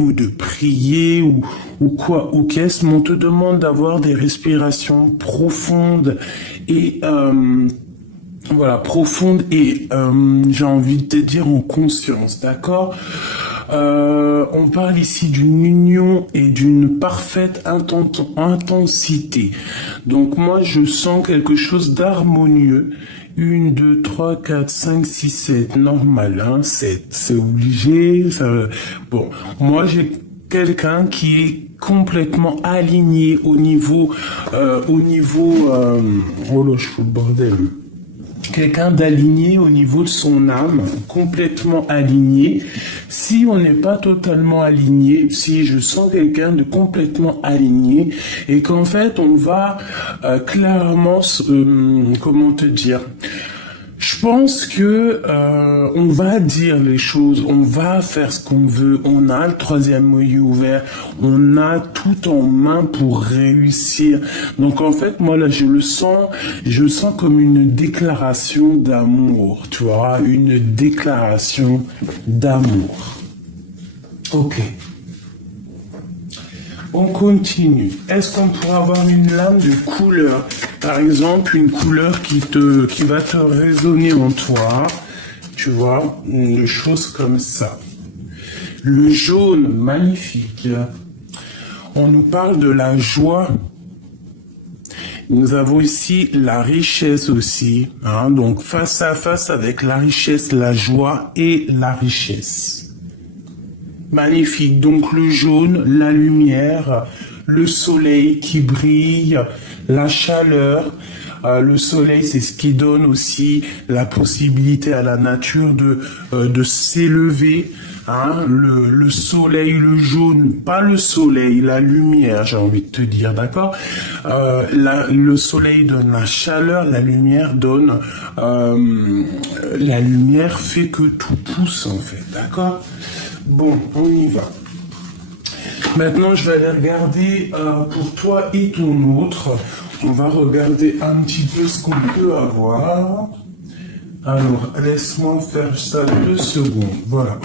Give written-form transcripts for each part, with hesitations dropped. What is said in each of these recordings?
ou de prier ou quoi ou qu'est-ce, mais on te demande d'avoir des respirations profondes et voilà, profondes et j'ai envie de te dire en conscience, d'accord? On parle ici d'une union et d'une parfaite intensité. Donc moi je sens quelque chose d'harmonieux. 1, 2, 3, 4, 5, 6, 7, normal, hein, 7, c'est obligé. Ça... Bon, moi j'ai quelqu'un qui est complètement aligné au niveau, oh là, je fous le bordel. Quelqu'un d'aligné au niveau de son âme, complètement aligné. Si on n'est pas totalement aligné, si je sens quelqu'un de complètement aligné et qu'en fait on va clairement, comment te dire, je pense que on va dire les choses, on va faire ce qu'on veut, on a le troisième œil ouvert, on a tout en main pour réussir. Donc en fait, moi là, je le sens comme une déclaration d'amour, tu vois, une déclaration d'amour. Ok. On continue. Est-ce qu'on pourrait avoir une lame de couleur? Par exemple, une couleur qui va te résonner en toi. Tu vois, une chose comme ça. Le jaune, magnifique. On nous parle de la joie. Nous avons ici la richesse aussi. Hein, donc, face à face avec la richesse, la joie et la richesse. Magnifique. Donc le jaune, la lumière, le soleil qui brille, la chaleur. Le soleil, c'est ce qui donne aussi la possibilité à la nature de s'élever. Hein, le soleil, le jaune, pas le soleil, la lumière, j'ai envie de te dire, d'accord? Le soleil donne la chaleur, la lumière donne... la lumière fait que tout pousse, en fait, d'accord? Bon, on y va. Maintenant, je vais aller regarder pour toi et ton autre. On va regarder un petit peu ce qu'on peut avoir. Alors, laisse-moi faire ça 2 secondes. Voilà.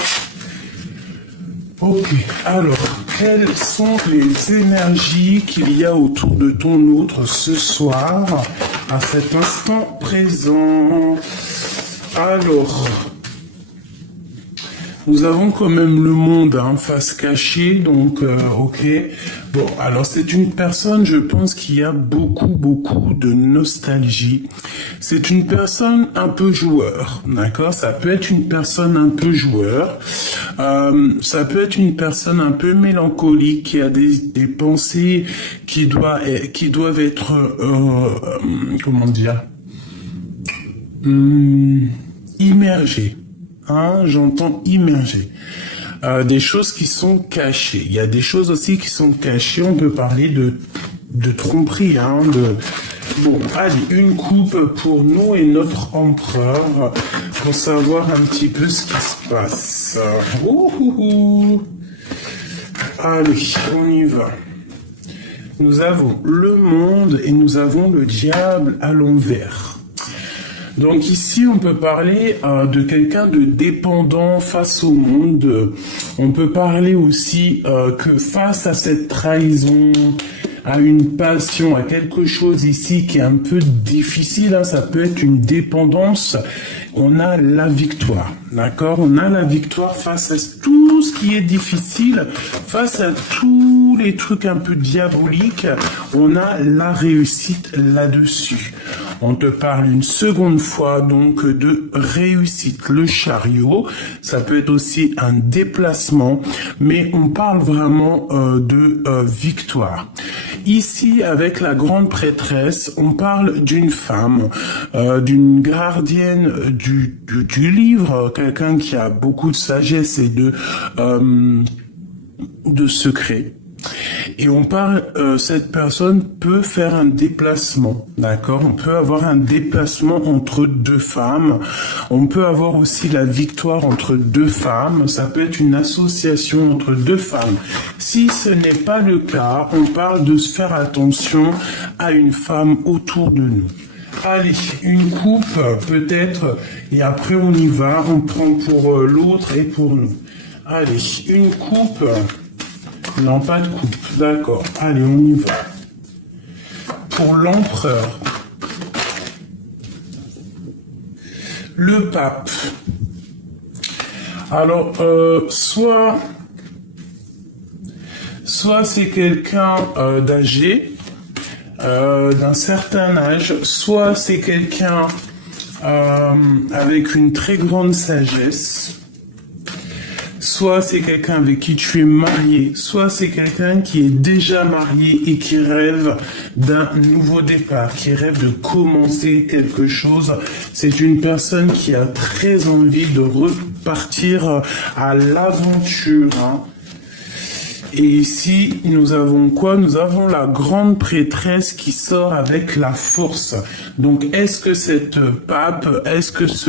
Ok. Alors, quelles sont les énergies qu'il y a autour de ton autre ce soir, à cet instant présent? Alors... Nous avons quand même le monde en face cachée, donc ok. Bon, alors c'est une personne, je pense, qui a beaucoup de nostalgie. C'est une personne un peu joueur, d'accord? Ça peut être une personne un peu joueur. Ça peut être une personne un peu mélancolique, qui a des pensées qui doivent être, comment dire, immergées. Hein, j'entends immergé. Des choses qui sont cachées. Il y a des choses aussi qui sont cachées. On peut parler de tromperie. Hein, Bon, allez, une coupe pour nous et notre empereur pour savoir un petit peu ce qui se passe. Allez, on y va. Nous avons le monde et nous avons le diable à l'envers. Donc ici, on peut parler de quelqu'un de dépendant face au monde. On peut parler aussi que face à cette trahison, à une passion, à quelque chose ici qui est un peu difficile, hein, ça peut être une dépendance, on a la victoire, d'accord? On a la victoire face à tout ce qui est difficile, face à tous les trucs un peu diaboliques, on a la réussite là-dessus. On te parle une seconde fois donc de réussite. Le chariot, ça peut être aussi un déplacement, mais on parle vraiment de victoire. Ici, avec la grande prêtresse, on parle d'une femme, d'une gardienne du livre, quelqu'un qui a beaucoup de sagesse et de secrets. Et on parle, cette personne peut faire un déplacement, d'accord? On peut avoir un déplacement entre 2 femmes. On peut avoir aussi la victoire entre 2 femmes. Ça peut être une association entre 2 femmes. Si ce n'est pas le cas, on parle de se faire attention à une femme autour de nous. Allez, une coupe peut-être, et après on y va, on prend pour l'autre et pour nous. Allez, une coupe Non, pas de coupe. D'accord. Allez, on y va. Pour l'empereur. Le pape. Alors, soit c'est quelqu'un d'âgé, d'un certain âge, soit c'est quelqu'un avec une très grande sagesse, soit c'est quelqu'un avec qui tu es marié, soit c'est quelqu'un qui est déjà marié et qui rêve d'un nouveau départ, qui rêve de commencer quelque chose. C'est une personne qui a très envie de repartir à l'aventure, hein. Et ici, nous avons quoi? Nous avons la grande prêtresse qui sort avec la force. Donc, est-ce que ce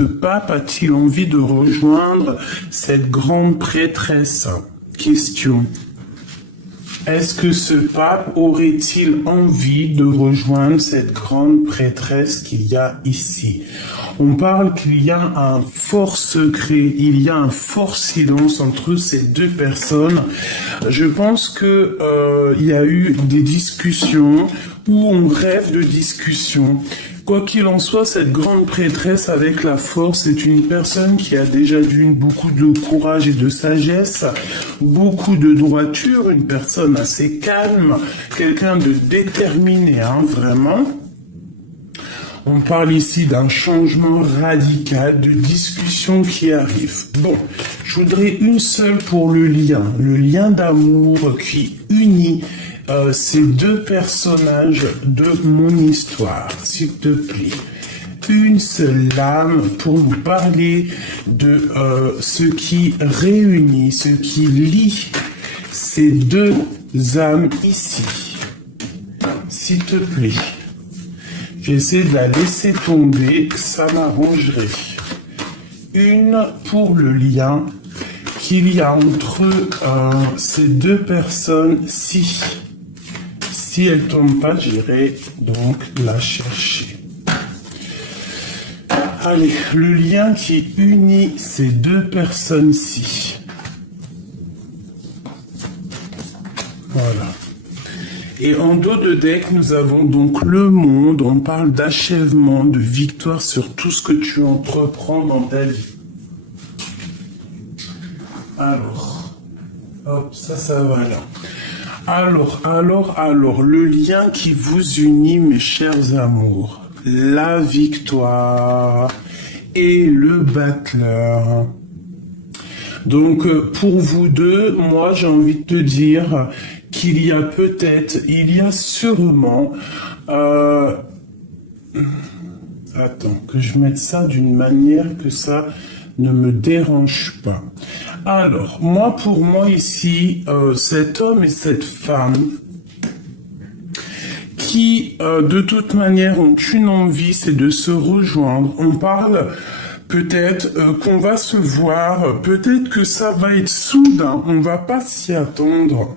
pape a-t-il envie de rejoindre cette grande prêtresse? Question. Est-ce que ce pape aurait-il envie de rejoindre cette grande prêtresse qu'il y a ici? On parle qu'il y a un fort secret, il y a un fort silence entre ces deux personnes. Je pense que il y a eu des discussions où on rêve de discussions. Quoi qu'il en soit, cette grande prêtresse avec la force est une personne qui a déjà beaucoup de courage et de sagesse, beaucoup de droiture, une personne assez calme, quelqu'un de déterminé, hein, vraiment. On parle ici d'un changement radical, de discussion qui arrive. Bon, je voudrais une seule pour le lien d'amour qui unit ces deux personnages de mon histoire, s'il te plaît. Une seule lame pour nous parler de ce qui réunit, ce qui lie ces deux âmes ici. S'il te plaît. J'essaie de la laisser tomber, ça m'arrangerait. Une pour le lien qu'il y a entre ces deux personnes-ci. Si elle ne tombe pas, j'irai donc la chercher. Allez, le lien qui unit ces deux personnes-ci. Voilà. Et en dos de deck, nous avons donc le monde. On parle d'achèvement, de victoire sur tout ce que tu entreprends dans ta vie. Alors, hop, ça va là. Alors, le lien qui vous unit, mes chers amours, la victoire et le battleur. Donc, pour vous deux, moi, j'ai envie de te dire qu'il y a sûrement... Attends, que je mette ça d'une manière que ça ne me dérange pas. Alors, pour moi ici, cet homme et cette femme qui, de toute manière, ont une envie, c'est de se rejoindre. On parle peut-être qu'on va se voir, peut-être que ça va être soudain, on va pas s'y attendre.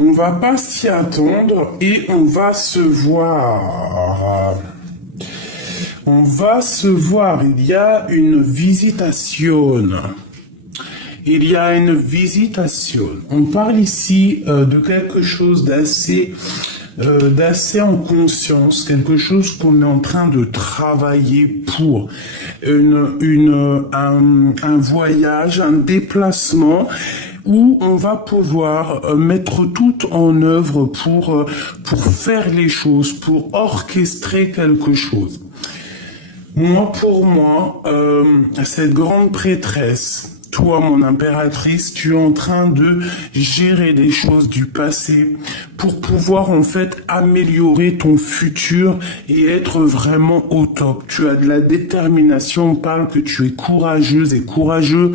On va pas s'y attendre et on va se voir. On va se voir. Il y a une visitation. Il y a une visitation. On parle ici de quelque chose d'assez en conscience, quelque chose qu'on est en train de travailler pour un voyage, un déplacement où on va pouvoir mettre tout en œuvre pour faire les choses, pour orchestrer quelque chose. Pour moi, cette grande prêtresse, toi, mon impératrice, tu es en train de gérer des choses du passé pour pouvoir en fait améliorer ton futur et être vraiment au top. Tu as de la détermination, on parle que tu es courageuse et courageux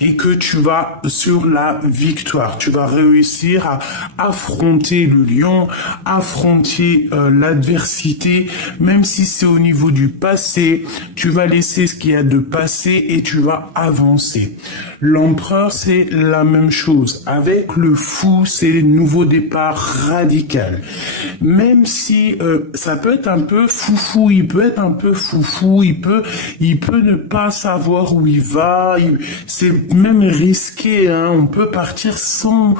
et que tu vas sur la victoire. Tu vas réussir à affronter le lion, affronter l'adversité, même si c'est au niveau du passé, tu vas laisser ce qu'il y a de passé et tu vas avancer. L'empereur, c'est la même chose. Avec le fou, c'est le nouveau départ radical. Même si ça peut être un peu foufou, il peut être un peu foufou, il peut ne pas savoir où il va. C'est même risqué, hein. On peut partir sans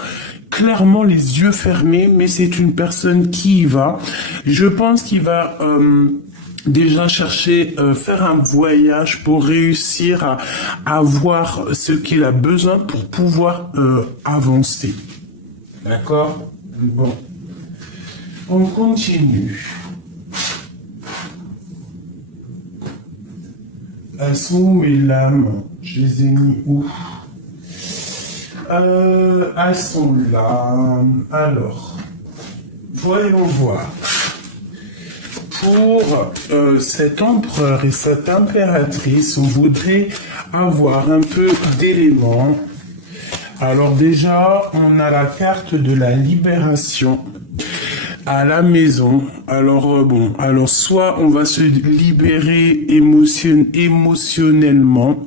clairement les yeux fermés, mais c'est une personne qui y va. Je pense qu'il va déjà chercher, faire un voyage pour réussir à avoir ce qu'il a besoin pour pouvoir avancer. D'accord? Bon. On continue. Elles sont où mes lames? Je les ai mis où? Elles sont là. Alors, voyons voir. Pour cet empereur et cette impératrice, on voudrait avoir un peu d'éléments. Alors déjà, on a la carte de la libération à la maison. Alors bon, alors soit on va se libérer émotionnellement,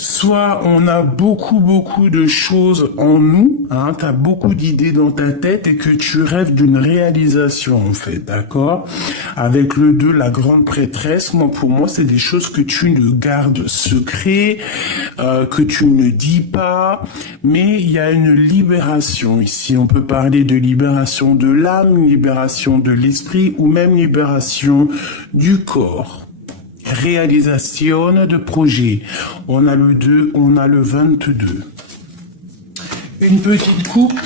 soit on a beaucoup de choses en nous, hein, tu as beaucoup d'idées dans ta tête et que tu rêves d'une réalisation en fait, d'accord? Avec le 2, la grande prêtresse, pour moi c'est des choses que tu ne gardes secret, que tu ne dis pas, mais il y a une libération ici. On peut parler de libération de l'âme, libération de l'esprit ou même libération du corps. Réalisation de projet. On a le 2, on a le 22. Une petite coupe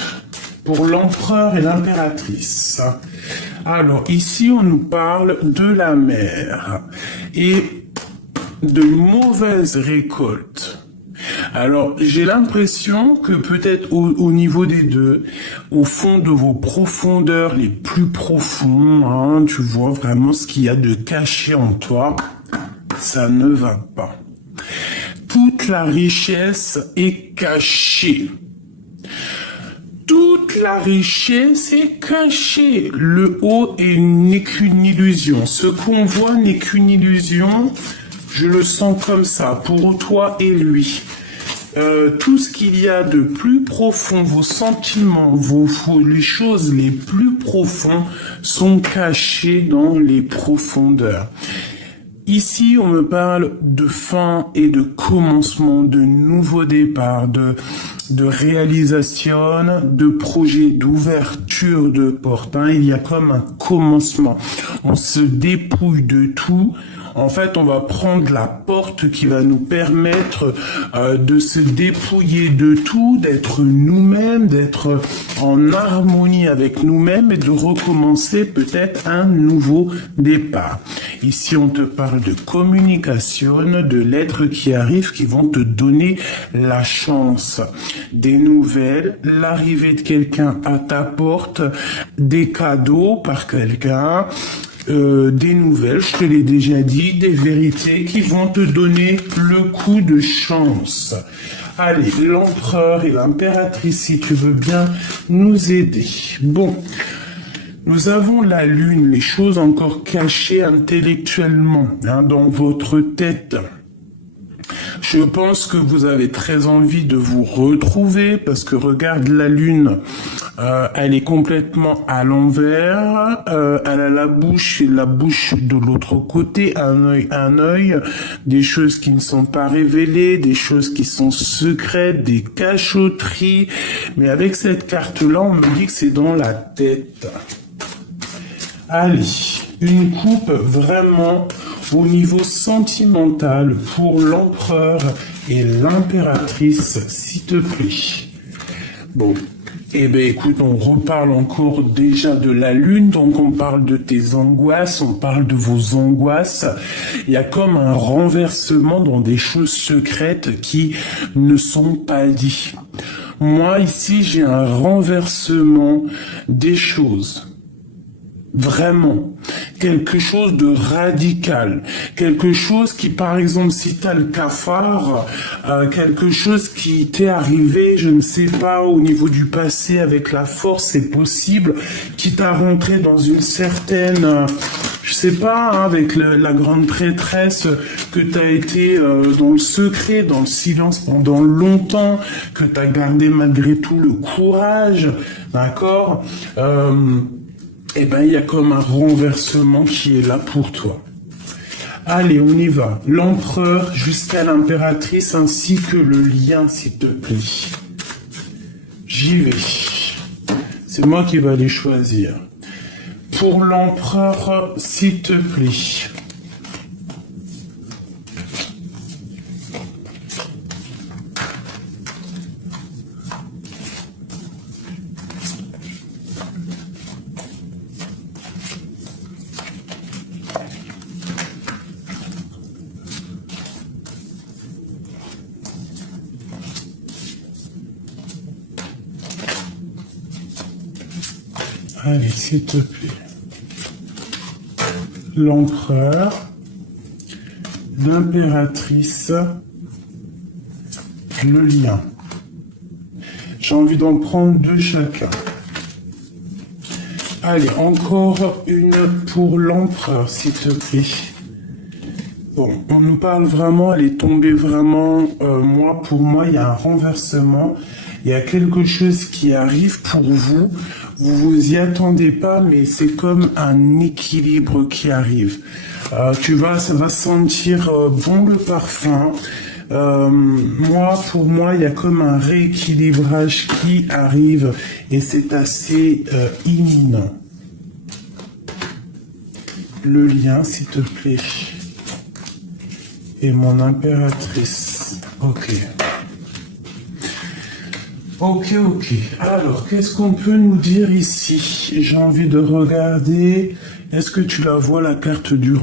pour l'empereur et l'impératrice. Alors, ici, on nous parle de la mer et de mauvaises récoltes. Alors, j'ai l'impression que peut-être au niveau des deux, au fond de vos profondeurs les plus profonds, hein, tu vois vraiment ce qu'il y a de caché en toi. Ça ne va pas. Toute la richesse est cachée. Toute la richesse est cachée. Le haut n'est qu'une illusion. Ce qu'on voit n'est qu'une illusion. Je le sens comme ça, pour toi et lui. Tout ce qu'il y a de plus profond, vos sentiments, les choses les plus profondes sont cachées dans les profondeurs. Ici, on me parle de fin et de commencement, de nouveau départ, de réalisation, de projet, d'ouverture de porte. Hein. Il y a comme un commencement. On se dépouille de tout. En fait, on va prendre la porte qui va nous permettre de se dépouiller de tout, d'être nous-mêmes, d'être en harmonie avec nous-mêmes et de recommencer peut-être un nouveau départ. Ici, on te parle de communication, de lettres qui arrivent, qui vont te donner la chance, des nouvelles, l'arrivée de quelqu'un à ta porte, des cadeaux par quelqu'un, des nouvelles, je te l'ai déjà dit, des vérités qui vont te donner le coup de chance. Allez, l'empereur et l'impératrice, si tu veux bien nous aider. Bon, nous avons la lune, les choses encore cachées intellectuellement, hein, dans votre tête. Je pense que vous avez très envie de vous retrouver parce que regarde la lune, elle est complètement à l'envers, elle a la bouche de l'autre côté, un œil, des choses qui ne sont pas révélées, des choses qui sont secrètes, des cachotteries. Mais avec cette carte-là, on me dit que c'est dans la tête. Allez, une coupe vraiment au niveau sentimental pour l'empereur et l'impératrice, s'il te plaît. Bon, eh bien écoute, on reparle encore déjà de la lune, donc on parle de tes angoisses, on parle de vos angoisses. Il y a comme un renversement dans des choses secrètes qui ne sont pas dites. Moi, ici, j'ai un renversement des choses. Vraiment, quelque chose de radical, quelque chose qui, par exemple, si tu as le cafard, quelque chose qui t'est arrivé, je ne sais pas, au niveau du passé avec la force, c'est possible, qui t'a rentré dans une certaine, je sais pas, hein, avec la grande prêtresse, que tu as été dans le secret, dans le silence pendant longtemps, que tu as gardé malgré tout le courage, d'accord eh ben, il y a comme un renversement qui est là pour toi. Allez, on y va. L'empereur jusqu'à l'impératrice ainsi que le lien, s'il te plaît. j'y vais. C'est moi qui vais les choisir. Pour l'empereur, s'il te plaît. Allez, s'il te plaît. L'empereur, l'impératrice, le lion. J'ai envie d'en prendre 2 chacun. Allez, encore une pour l'empereur, s'il te plaît. Bon, on nous parle vraiment, elle est tombée vraiment, pour moi, il y a un renversement, il y a quelque chose qui arrive pour vous, vous vous y attendez pas, mais c'est comme un équilibre qui arrive. Ça va sentir bon le parfum. Pour moi, il y a comme un rééquilibrage qui arrive et c'est assez imminent. Le lien, s'il te plaît. Et mon impératrice. Ok. Ok. Alors, qu'est-ce qu'on peut nous dire ici? J'ai envie de regarder. Est-ce que tu la vois, la carte du...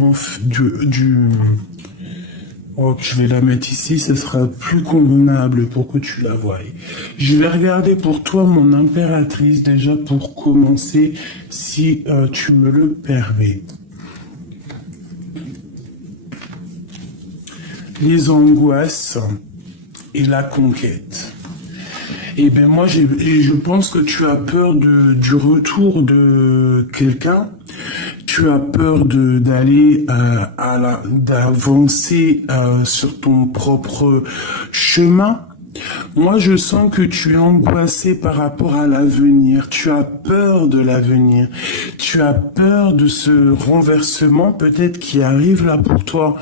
Oh, je vais la mettre ici, ce sera plus convenable pour que tu la voies. Je vais regarder pour toi, mon impératrice, déjà pour commencer, si tu me le permets. Les angoisses et la conquête. Eh bien, moi, je pense que tu as peur du retour de quelqu'un. Tu as peur d'avancer sur ton propre chemin. Moi, je sens que tu es angoissé par rapport à l'avenir. Tu as peur de l'avenir. Tu as peur de ce renversement peut-être qui arrive là pour toi.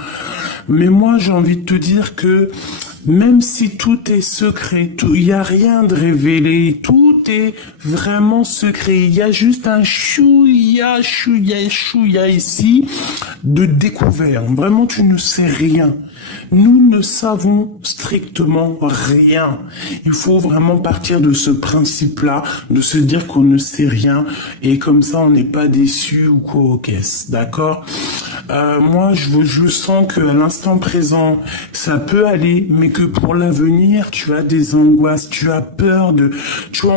Mais moi, j'ai envie de te dire que même si tout est secret, il n'y a rien de révélé, tout est vraiment secret. Il y a juste un chouïa ici de découvert. Vraiment, tu ne sais rien. Nous ne savons strictement rien. Il faut vraiment partir de ce principe-là, de se dire qu'on ne sait rien et comme ça on n'est pas déçu ou quoi aux caisses, d'accord? Moi, je sens qu'à l'instant présent, ça peut aller, mais que pour l'avenir, tu as des angoisses, tu as peur tu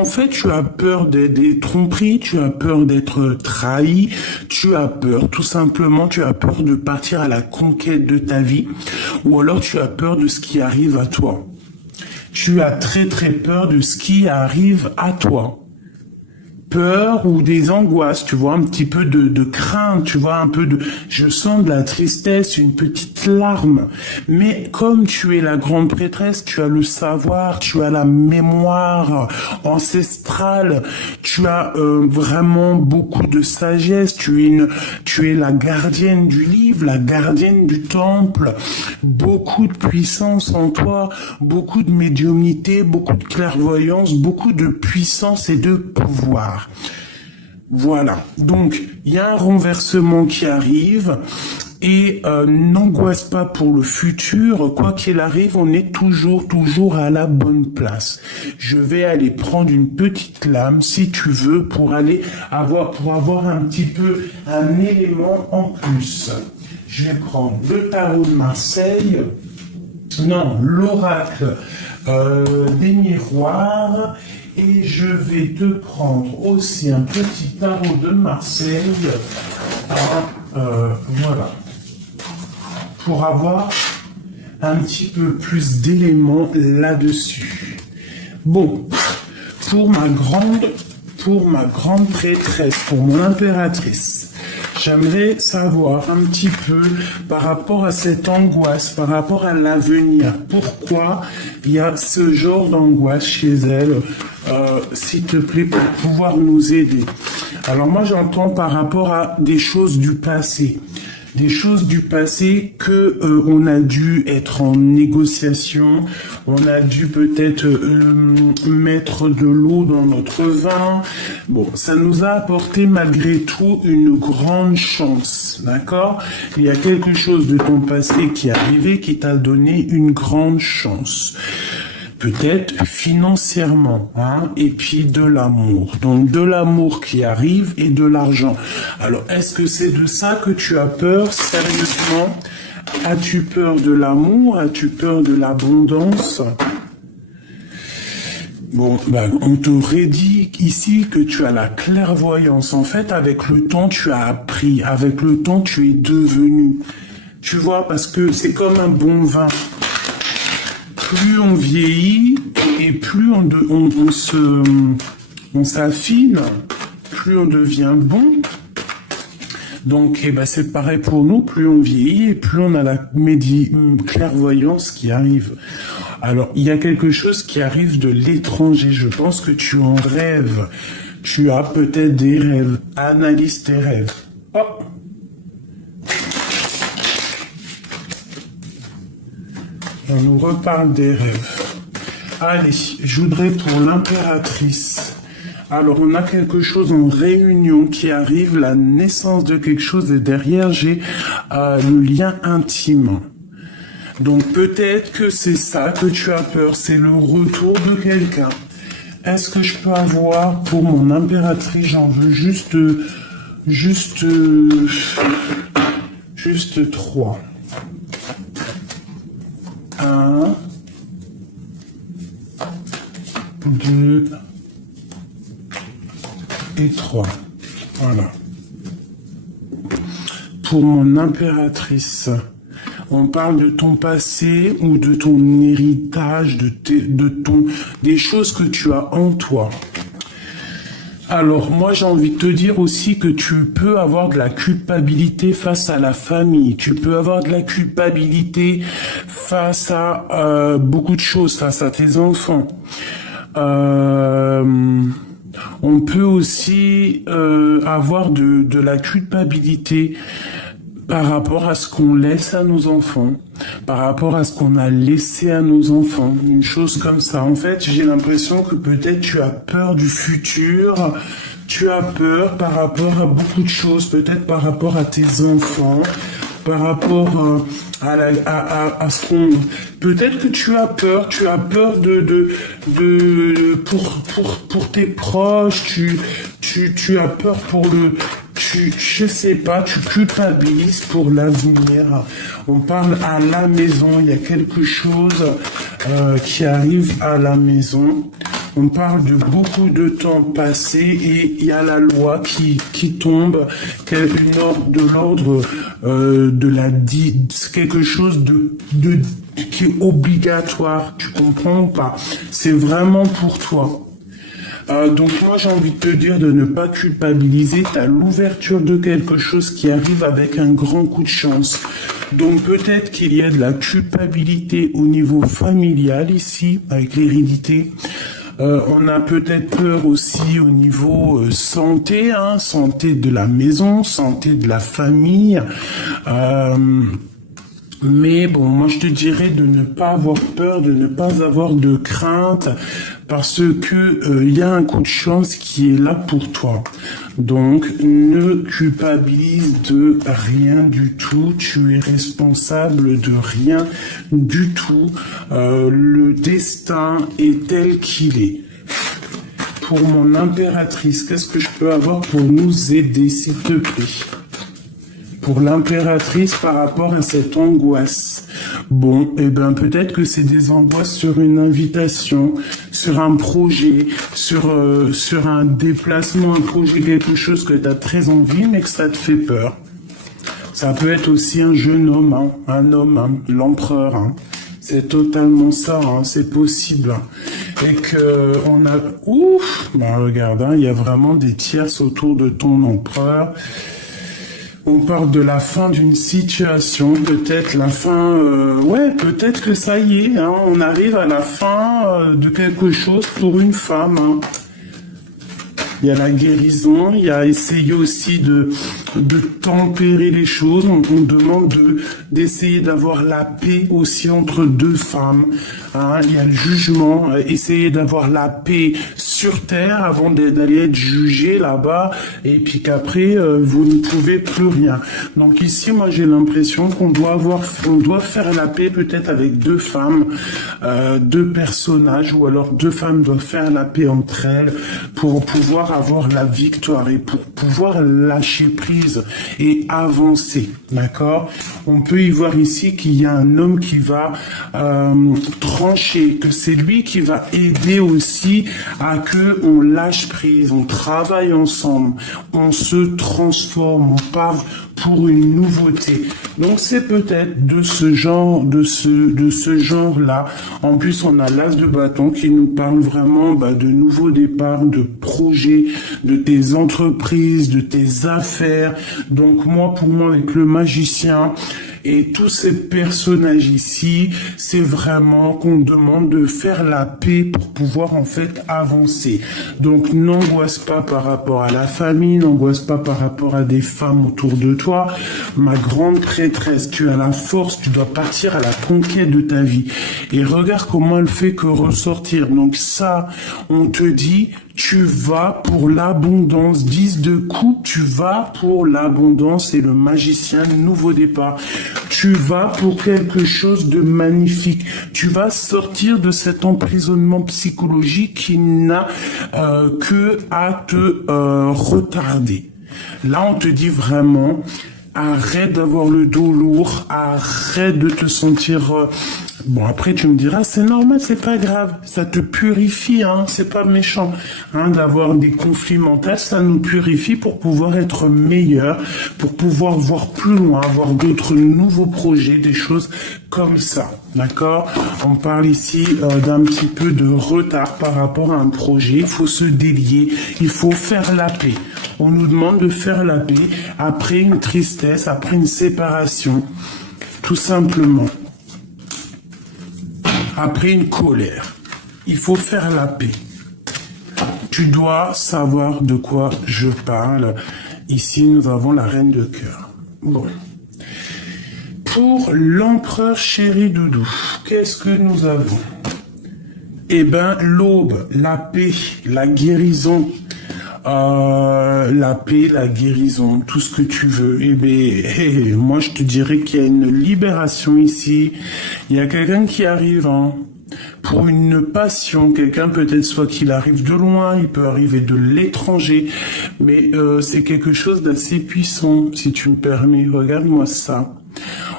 as peur des tromperies, tu as peur d'être trahi, tu as peur, tout simplement, tu as peur de partir à la conquête de ta vie, ou alors tu as peur de ce qui arrive à toi. Tu as très très peur de ce qui arrive à toi. Peur ou des angoisses, tu vois, un petit peu de crainte, tu vois, je sens de la tristesse, une petite larme. Mais comme tu es la grande prêtresse, tu as le savoir, tu as la mémoire ancestrale, tu as vraiment beaucoup de sagesse, tu es la gardienne du livre, la gardienne du temple, beaucoup de puissance en toi, beaucoup de médiumnité, beaucoup de clairvoyance, beaucoup de puissance et de pouvoir. Voilà, donc il y a un renversement qui arrive et n'angoisse pas pour le futur, quoi qu'il arrive, on est toujours à la bonne place. Je vais aller prendre une petite lame, si tu veux, pour avoir un petit peu un élément en plus. Je vais prendre le tarot de Marseille, l'oracle des miroirs, et je vais te prendre aussi un petit tarot de Marseille, voilà, pour avoir un petit peu plus d'éléments là-dessus. Bon, pour ma grande prêtresse, pour mon impératrice, j'aimerais savoir un petit peu par rapport à cette angoisse, par rapport à l'avenir. Pourquoi il y a ce genre d'angoisse chez elle, s'il te plaît, pour pouvoir nous aider. Alors moi, j'entends par rapport à des choses du passé. Des choses du passé que on a dû être en négociation, on a dû peut-être mettre de l'eau dans notre vin. Bon, ça nous a apporté malgré tout une grande chance, d'accord? Il y a quelque chose de ton passé qui est arrivé qui t'a donné une grande chance. Peut-être financièrement, hein, et puis de l'amour. Donc de l'amour qui arrive et de l'argent. Alors, est-ce que c'est de ça que tu as peur, sérieusement? As-tu peur de l'amour? As-tu peur de l'abondance? Bon, ben, on t'aurait dit ici que tu as la clairvoyance. En fait, avec le temps, tu as appris. Avec le temps, tu es devenu. Tu vois, parce que c'est comme un bon vin. Plus on vieillit et plus on s'affine, plus on devient bon. Donc, eh ben, c'est pareil pour nous, plus on vieillit et plus on a la clairvoyance qui arrive. Alors, il y a quelque chose qui arrive de l'étranger. Je pense que tu en rêves. Tu as peut-être des rêves. Analyse tes rêves. Oh. On nous reparle des rêves. Allez, je voudrais pour l'impératrice. Alors, on a quelque chose en réunion qui arrive, la naissance de quelque chose, et derrière, j'ai le lien intime. Donc, peut-être que c'est ça que tu as peur, c'est le retour de quelqu'un. Est-ce que je peux avoir, pour mon impératrice, j'en veux juste 3. 1, 2 et 3. Voilà. Pour mon impératrice, on parle de ton passé ou de ton héritage, des choses que tu as en toi. Alors, moi, j'ai envie de te dire aussi que tu peux avoir de la culpabilité face à la famille. Tu peux avoir de la culpabilité face à beaucoup de choses, face à tes enfants. On peut aussi avoir de la culpabilité par rapport à ce qu'on laisse à nos enfants, par rapport à ce qu'on a laissé à nos enfants, une chose comme ça. En fait, j'ai l'impression que peut-être tu as peur du futur, tu as peur par rapport à beaucoup de choses, peut-être par rapport à tes enfants, par rapport à ce qu'on... Peut-être que tu as peur pour tes proches, tu as peur pour je sais pas, tu culpabilises pour l'avenir. On parle à la maison, il y a quelque chose qui arrive à la maison. On parle de beaucoup de temps passé et il y a la loi qui tombe, de l'ordre quelque chose qui est obligatoire. Tu comprends ou pas? C'est vraiment pour toi. Donc moi j'ai envie de te dire de ne pas culpabiliser, tu as l'ouverture de quelque chose qui arrive avec un grand coup de chance. Donc peut-être qu'il y a de la culpabilité au niveau familial ici, avec l'hérédité. On a peut-être peur aussi au niveau santé, hein, santé de la maison, santé de la famille. Mais bon, moi je te dirais de ne pas avoir peur, de ne pas avoir de crainte, parce que il y a un coup de chance qui est là pour toi. Donc ne culpabilise de rien du tout, tu es responsable de rien du tout. Le destin est tel qu'il est. Pour mon impératrice, qu'est-ce que je peux avoir pour nous aider, s'il te plaît? Pour l'impératrice par rapport à cette angoisse. Bon, eh ben peut-être que c'est des angoisses sur une invitation, sur un projet, sur un déplacement, un projet, quelque chose que tu as très envie mais que ça te fait peur. Ça peut être aussi un jeune homme, hein, un homme, hein, l'empereur. Hein. C'est totalement ça, hein, c'est possible. Et que on a... Ouf, ben regarde, hein, il y a vraiment des tierces autour de ton empereur. On parle de la fin d'une situation, peut-être la fin... ouais, peut-être que ça y est, hein, on arrive à la fin de quelque chose pour une femme. Hein. Il y a la guérison, il y a essayé aussi de tempérer les choses, on demande d'essayer d'avoir la paix aussi entre deux femmes. Hein. Il y a le jugement, essayer d'avoir la paix sur terre avant d'aller être jugé là-bas, et puis qu'après vous ne pouvez plus rien. Donc ici, moi j'ai l'impression qu'on doit faire la paix peut-être avec deux femmes, deux personnages, ou alors deux femmes doivent faire la paix entre elles pour pouvoir avoir la victoire et pour pouvoir lâcher prise et avancer, d'accord? On peut y voir ici qu'il y a un homme qui va trancher, que c'est lui qui va aider aussi à que on lâche prise, on travaille ensemble, on se transforme, on part pour une nouveauté. Donc c'est peut-être de ce genre, de ce genre-là. En plus, on a l'as de bâton qui nous parle vraiment de nouveaux départs, de projets, de tes entreprises, de tes affaires. Donc moi, pour moi, avec le magicien et tous ces personnages ici, c'est vraiment qu'on demande de faire la paix pour pouvoir en fait avancer. Donc n'angoisse pas par rapport à la famille, n'angoisse pas par rapport à des femmes autour de toi. Ma grande prêtresse, tu as la force, tu dois partir à la conquête de ta vie. Et regarde comment elle fait que ressortir. Donc ça, on te dit, tu vas pour l'abondance. 10 de coupe, tu vas pour l'abondance et le magicien, nouveau départ. Tu vas pour quelque chose de magnifique. Tu vas sortir de cet emprisonnement psychologique qui n'a que à te retarder. Là, on te dit vraiment, arrête d'avoir le dos lourd, arrête de te sentir... Bon, après, tu me diras, c'est normal, c'est pas grave, ça te purifie, hein, c'est pas méchant, hein, d'avoir des conflits mentaux, ça nous purifie pour pouvoir être meilleur, pour pouvoir voir plus loin, avoir d'autres nouveaux projets, des choses comme ça, d'accord? On parle ici d'un petit peu de retard par rapport à un projet, il faut se délier, il faut faire la paix. On nous demande de faire la paix après une tristesse, après une séparation, tout simplement. Après une colère, il faut faire la paix. Tu dois savoir de quoi je parle. Ici, nous avons la reine de cœur. Bon. Pour l'empereur chéri doudou, qu'est-ce que nous avons? Eh bien, l'aube, la paix, la guérison. La paix, la guérison, tout ce que tu veux. Eh bien, moi je te dirais qu'il y a une libération ici. Il y a quelqu'un qui arrive pour une passion, quelqu'un peut-être soit qu'il arrive de loin, il peut arriver de l'étranger, mais c'est quelque chose d'assez puissant, si tu me permets. Regarde-moi ça.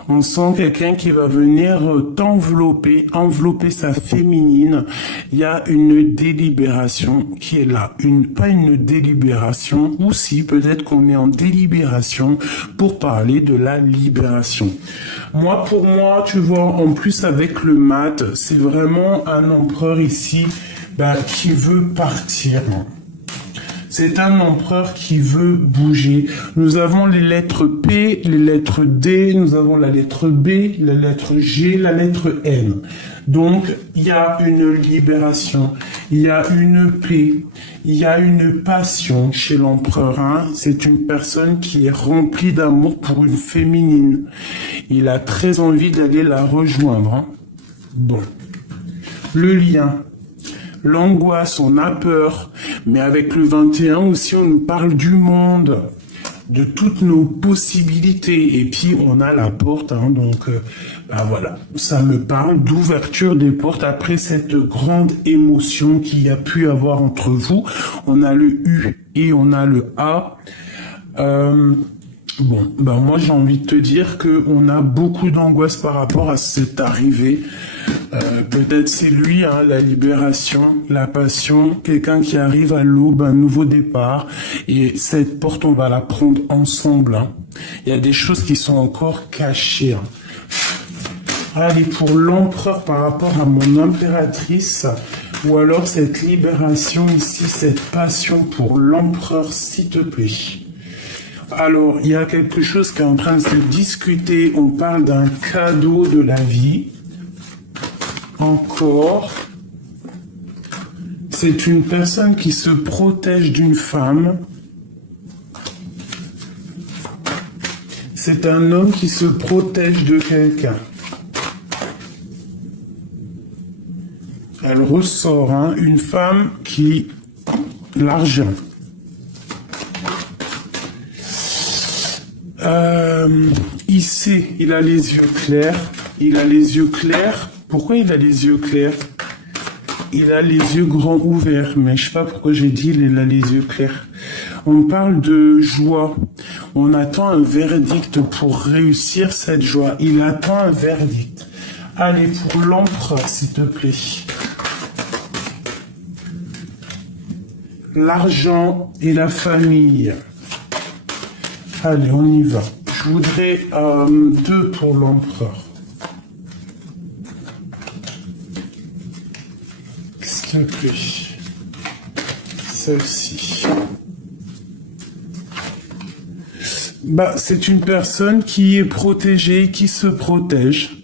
On sent quelqu'un qui va venir t'envelopper, envelopper sa féminine. Il y a une délibération qui est là. Pas une délibération, ou si peut-être qu'on est en délibération pour parler de la libération. Moi, pour moi, tu vois, en plus avec le mat, c'est vraiment un empereur ici qui veut partir. C'est un empereur qui veut bouger. Nous avons les lettres P, les lettres D, nous avons la lettre B, la lettre G, la lettre N. Donc, il y a une libération, il y a une paix, il y a une passion chez l'empereur. Hein. C'est une personne qui est remplie d'amour pour une féminine. Il a très envie d'aller la rejoindre. Hein. Bon. Le lien. L'angoisse, on a peur, mais avec le 21 aussi, on nous parle du monde, de toutes nos possibilités, et puis on a la porte, hein, donc voilà, ça me parle d'ouverture des portes après cette grande émotion qu'il y a pu avoir entre vous. On a le U et on a le A. Bon, moi j'ai envie de te dire que on a beaucoup d'angoisse par rapport à cette arrivée. Peut-être c'est lui, hein, la libération, la passion, quelqu'un qui arrive à l'aube, un nouveau départ. Et cette porte, on va la prendre ensemble. Hein. Il y a des choses qui sont encore cachées. Hein. Allez, pour l'empereur par rapport à mon impératrice, ou alors cette libération ici, cette passion pour l'empereur, s'il te plaît. Alors, il y a quelque chose qui est en train de se discuter. On parle d'un cadeau de la vie. Encore. C'est une personne qui se protège d'une femme. C'est un homme qui se protège de quelqu'un. Elle ressort, hein, une femme qui... L'argent. Il sait, il a les yeux clairs. Il a les yeux clairs. Pourquoi il a les yeux clairs? Il a les yeux grands ouverts, mais je sais pas pourquoi j'ai dit il a les yeux clairs. On parle de joie. On attend un verdict pour réussir cette joie. Il attend un verdict. Allez, pour l'empereur, s'il te plaît. L'argent et la famille. Allez, on y va. Je voudrais 2 pour l'empereur. S'il te plaît. Celle-ci. Bah, c'est une personne qui est protégée, qui se protège.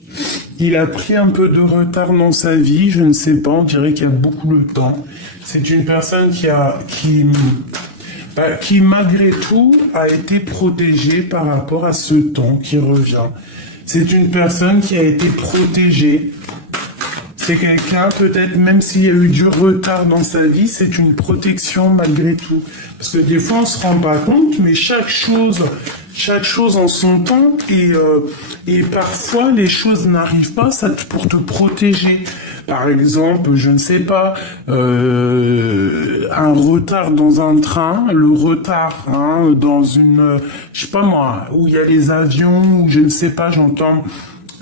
Il a pris un peu de retard dans sa vie, je ne sais pas, on dirait qu'il y a beaucoup de temps. C'est une personne qui malgré tout a été protégée par rapport à ce temps qui revient. C'est une personne qui a été protégée. C'est quelqu'un, peut-être même s'il y a eu du retard dans sa vie, c'est une protection malgré tout. Parce que des fois on se rend pas compte, mais chaque chose en son temps, et parfois les choses n'arrivent pas pour te protéger. Par exemple, je ne sais pas, un retard dans un train, le retard dans une, je sais pas moi, où il y a les avions, ou je ne sais pas, j'entends,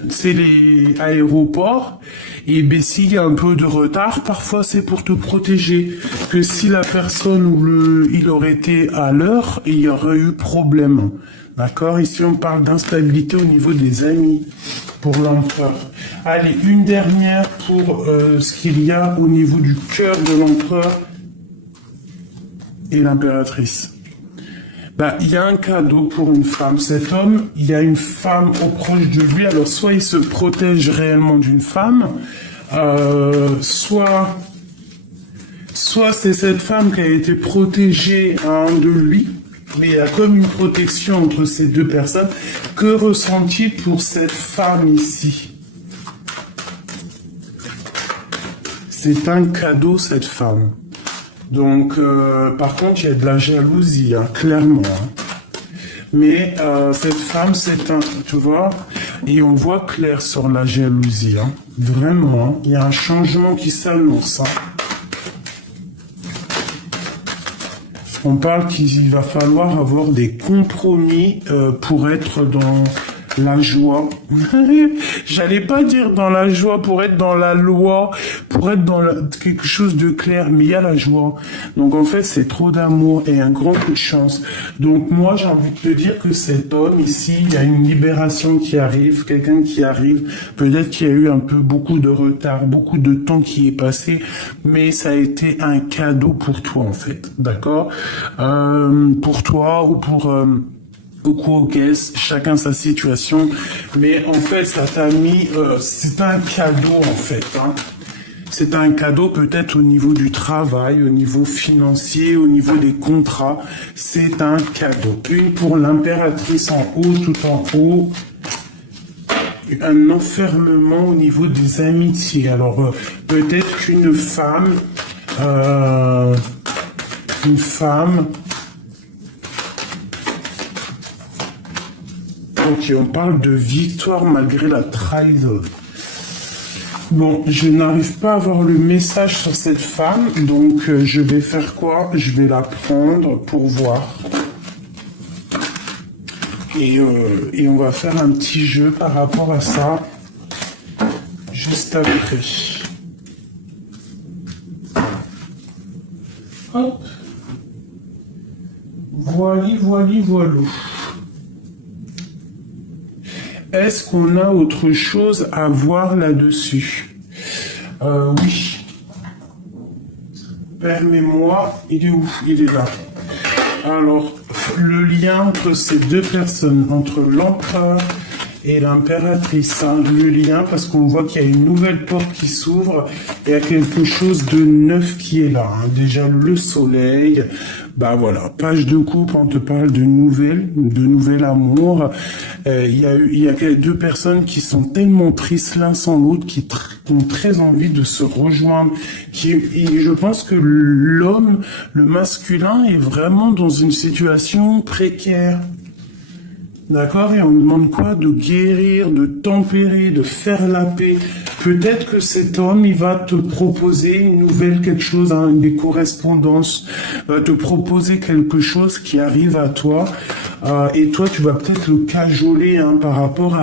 c'est les aéroports, et ben s'il y a un peu de retard, parfois c'est pour te protéger, que si la personne il aurait été à l'heure, il y aurait eu problème. D'accord? Ici on parle d'instabilité au niveau des amis pour l'empereur. Allez, une dernière pour ce qu'il y a au niveau du cœur de l'empereur et l'impératrice. Bah, il y a un cadeau pour une femme. Cet homme, il y a une femme au proche de lui. Alors, soit il se protège réellement d'une femme, soit c'est cette femme qui a été protégée de lui. Mais il y a comme une protection entre ces deux personnes. Que ressent-il pour cette femme ici? C'est un cadeau, cette femme. Donc, par contre, il y a de la jalousie, clairement. Mais cette femme, c'est un... Tu vois? Et on voit clair sur la jalousie. Vraiment, il y a un changement qui s'annonce. On parle qu'il va falloir avoir des compromis pour être dans la joie. J'allais pas dire dans la joie, pour être dans la loi, pour être dans quelque chose de clair, mais il y a la joie. Donc en fait, c'est trop d'amour et un grand coup de chance. Donc moi, j'ai envie de te dire que cet homme ici, il y a une libération qui arrive, quelqu'un qui arrive. Peut-être qu'il y a eu un peu beaucoup de retard, beaucoup de temps qui est passé, mais ça a été un cadeau pour toi en fait, d'accord? Pour toi ou pour... chacun sa situation, mais en fait, ça t'a mis, c'est un cadeau en fait. C'est un cadeau peut-être au niveau du travail, au niveau financier, au niveau des contrats. C'est un cadeau. Une pour l'impératrice en haut, tout en haut. Un enfermement au niveau des amitiés. Alors, peut-être qu'une femme, Ok, on parle de victoire malgré la trahison. Bon, je n'arrive pas à avoir le message sur cette femme, donc je vais faire quoi? Je vais la prendre pour voir. Et on va faire un petit jeu par rapport à ça, juste après. Hop. Voili, voilou. Est-ce qu'on a autre chose à voir là-dessus? Oui. Permets-moi, il est où? Il est là. Alors, le lien entre ces deux personnes, entre l'empereur et l'impératrice, hein, le lien, parce qu'on voit qu'il y a une nouvelle porte qui s'ouvre, il y a quelque chose de neuf qui est là, hein. Déjà le soleil, bah voilà, page de coupe, on te parle de nouvel amour. Il y a deux personnes qui sont tellement tristes l'un sans l'autre, qui ont très envie de se rejoindre. Et je pense que l'homme, le masculin, est vraiment dans une situation précaire. D'accord? Et on demande quoi? De guérir, de tempérer, de faire la paix. Peut-être que cet homme, il va te proposer une nouvelle quelque chose, hein, des correspondances, va te proposer quelque chose qui arrive à toi, et toi, tu vas peut-être le cajoler, hein, par rapport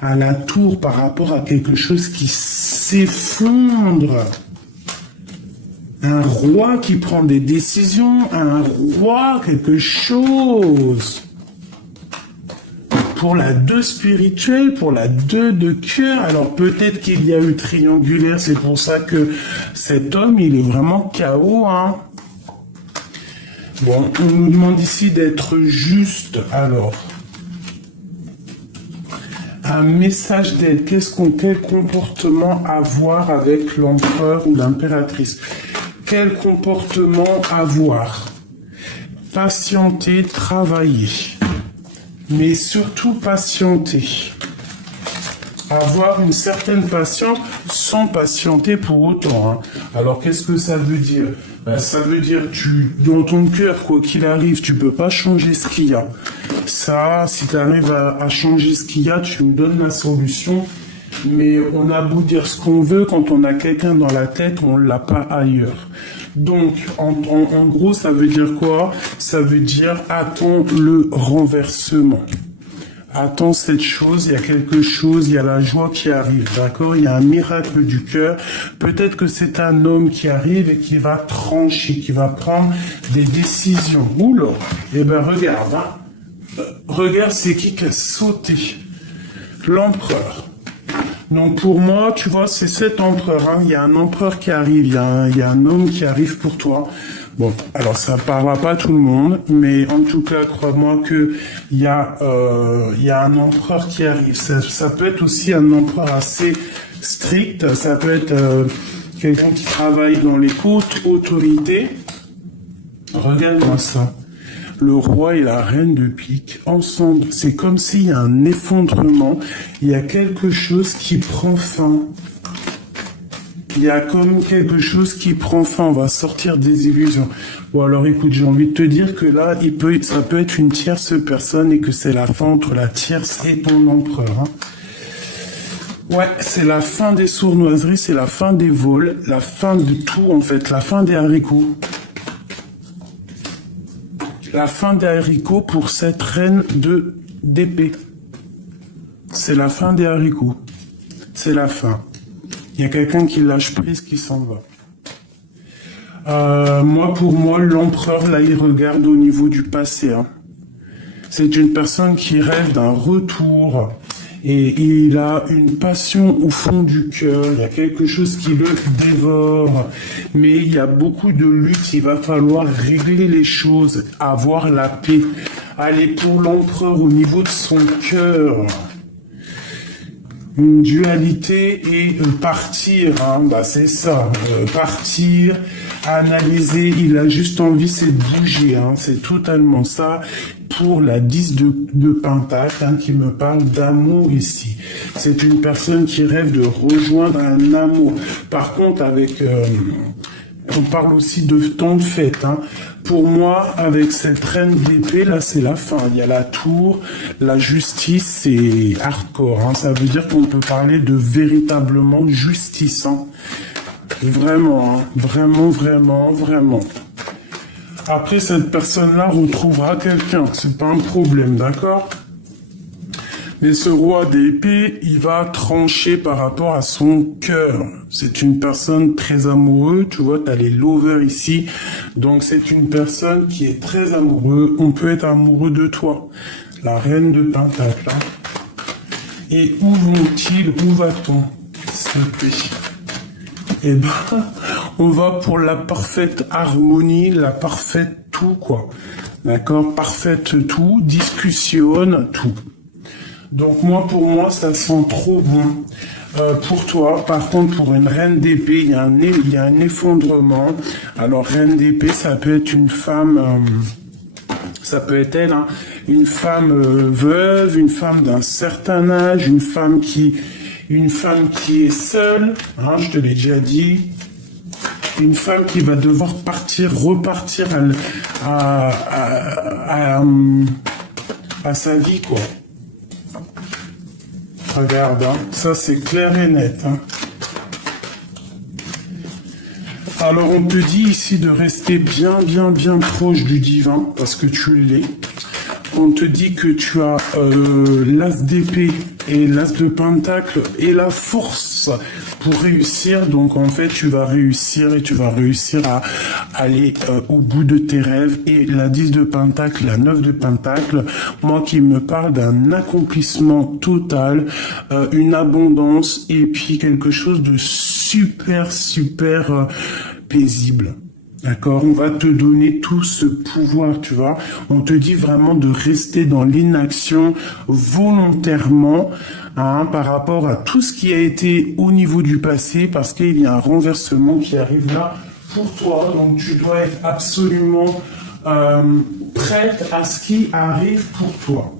à la tour, par rapport à quelque chose qui s'effondre. Un roi qui prend des décisions, un roi, quelque chose. Pour la 2 spirituelle, pour la 2 de cœur, alors peut-être qu'il y a eu triangulaire, c'est pour ça que cet homme, il est vraiment KO, hein. Bon, on nous demande ici d'être juste, alors. Un message d'aide, quel comportement avoir avec l'empereur ou l'impératrice? Quel comportement avoir? Patienter, travailler. Mais surtout patienter. Avoir une certaine patience sans patienter pour autant, hein. Alors qu'est-ce que ça veut dire? Ben, ça veut dire dans ton cœur, quoi qu'il arrive, tu peux pas changer ce qu'il y a. Ça, si tu arrives à changer ce qu'il y a, tu me donnes la solution. Mais on a beau dire ce qu'on veut, quand on a quelqu'un dans la tête, on l'a pas ailleurs. Donc, en gros, ça veut dire quoi? Ça veut dire attends le renversement. Attends cette chose, il y a quelque chose, il y a la joie qui arrive, d'accord? Il y a un miracle du cœur. Peut-être que c'est un homme qui arrive et qui va trancher, qui va prendre des décisions. Oula! Eh ben, regarde, hein. Regarde, c'est qui a sauté? L'empereur. Donc pour moi, tu vois, c'est cet empereur, hein. Il y a un empereur qui arrive, il y a un homme qui arrive pour toi. Bon, alors ça parlera pas à tout le monde, mais en tout cas, crois-moi que il y a un empereur qui arrive. Ça peut être aussi un empereur assez strict, ça peut être quelqu'un qui travaille dans les hautes autorités. Regarde-moi ça. Le roi et la reine de pique, ensemble, c'est comme s'il y a un effondrement, il y a quelque chose qui prend fin. Il y a comme quelque chose qui prend fin, on va sortir des illusions. Bon alors écoute, j'ai envie de te dire que là, ça peut être une tierce personne et que c'est la fin entre la tierce et ton empereur, hein. Ouais, c'est la fin des sournoiseries, c'est la fin des vols, la fin de tout en fait, la fin des haricots. La fin des haricots pour cette reine d'épée. C'est la fin des haricots. C'est la fin. Il y a quelqu'un qui lâche prise, qui s'en va. Pour moi, l'empereur, là, il regarde au niveau du passé, hein. C'est une personne qui rêve d'un retour. Et il a une passion au fond du cœur, il y a quelque chose qui le dévore, mais il y a beaucoup de luttes, il va falloir régler les choses, avoir la paix, aller pour l'empereur au niveau de son cœur. Une dualité et partir, hein, bah c'est ça, partir, analyser, il a juste envie, c'est de bouger, hein, c'est totalement ça. Pour la 10 de Pentacle, hein, qui me parle d'amour ici. C'est une personne qui rêve de rejoindre un amour. Par contre, on parle aussi de temps de fête, hein. Pour moi, avec cette reine d'épée, là, c'est la fin. Il y a la tour, la justice, c'est hardcore, hein. Ça veut dire qu'on peut parler de véritablement justice, hein. Vraiment, hein. Vraiment, vraiment, vraiment. Après, cette personne-là retrouvera quelqu'un. C'est pas un problème, d'accord? Mais ce roi d'épée, il va trancher par rapport à son cœur. C'est une personne très amoureuse. Tu vois, tu as les lovers ici. Donc, c'est une personne qui est très amoureuse. On peut être amoureux de toi. La reine de Pentacle. Hein. Et où vont-ils? Où va-t-on? S'il te plaît. Eh ben, on va pour la parfaite harmonie, la parfaite tout, quoi. D'accord? Parfaite tout, discussionne tout. Donc moi, pour moi, ça sent trop bon. Pour toi, par contre, pour une reine d'épée, il y a un effondrement. Alors, reine d'épée, ça peut être une femme, ça peut être elle, hein, une femme veuve, une femme d'un certain âge, une femme qui est seule, hein, je te l'ai déjà dit. Une femme qui va devoir repartir à sa vie, quoi. Regarde, hein, ça c'est clair et net. Hein. Alors on te dit ici de rester bien proche du divin, parce que tu l'es. On te dit que tu as l'as d'épée et l'as de pentacle et la force pour réussir. Donc en fait, tu vas réussir à aller au bout de tes rêves. Et la 10 de pentacle, la 9 de pentacle, moi qui me parle d'un accomplissement total, une abondance et puis quelque chose de super paisible. D'accord, on va te donner tout ce pouvoir, tu vois. On te dit vraiment de rester dans l'inaction volontairement, hein, par rapport à tout ce qui a été au niveau du passé, parce qu'il y a un renversement qui arrive là pour toi. Donc tu dois être absolument prête à ce qui arrive pour toi.